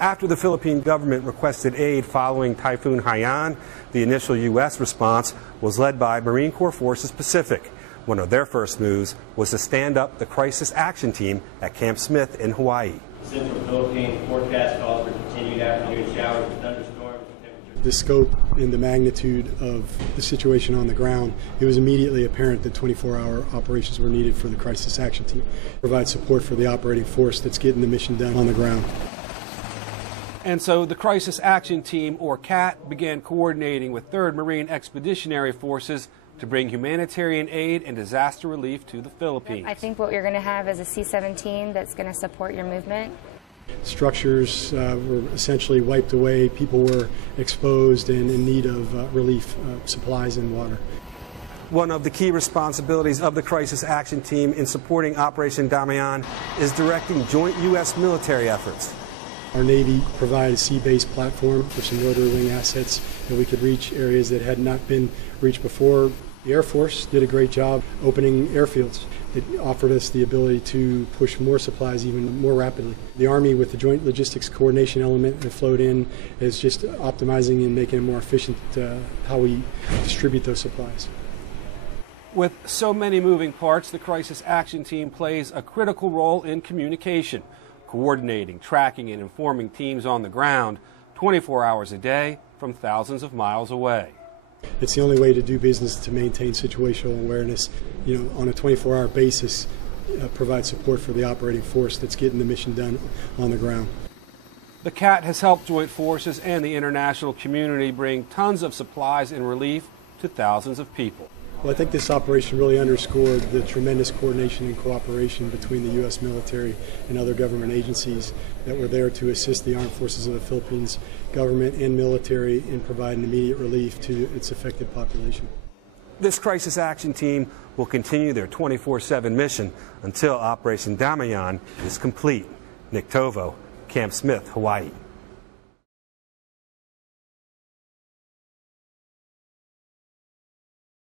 After the Philippine government requested aid following Typhoon Haiyan, the initial U.S. response was led by Marine Corps Forces Pacific. One of their first moves was to stand up the Crisis Action Team at Camp Smith in Hawaii. The Central Philippine forecast calls for continued afternoon showers and thunderstorms. The scope and the magnitude of the situation on the ground, it was immediately apparent that 24-hour operations were needed for the Crisis Action Team. Provide support for the operating force that's getting the mission done on the ground. And so the Crisis Action Team, or CAT, began coordinating with 3rd Marine Expeditionary Forces to bring humanitarian aid and disaster relief to the Philippines. I think what you're going to have is a C-17 that's going to support your movement. Structures were essentially wiped away. People were exposed and in need of relief, supplies and water. One of the key responsibilities of the Crisis Action Team in supporting Operation Damayan is directing joint U.S. military efforts. Our Navy provided a sea-based platform for some rotary wing assets that we could reach areas that had not been reached before. The Air Force did a great job opening airfields. It offered us the ability to push more supplies even more rapidly. The Army, with the Joint Logistics Coordination element that flowed in, is just optimizing and making it more efficient how we distribute those supplies. With so many moving parts, the Crisis Action Team plays a critical role in communication, coordinating, tracking, and informing teams on the ground 24 hours a day from thousands of miles away. It's the only way to do business to maintain situational awareness, on a 24-hour basis, provide support for the operating force that's getting the mission done on the ground. The CAT has helped joint forces and the international community bring tons of supplies and relief to thousands of people. Well, I think this operation really underscored the tremendous coordination and cooperation between the U.S. military and other government agencies that were there to assist the Armed Forces of the Philippines government and military in providing immediate relief to its affected population. This Crisis Action Team will continue their 24/7 mission until Operation Damayan is complete. Tovo, Camp Smith, Hawaii.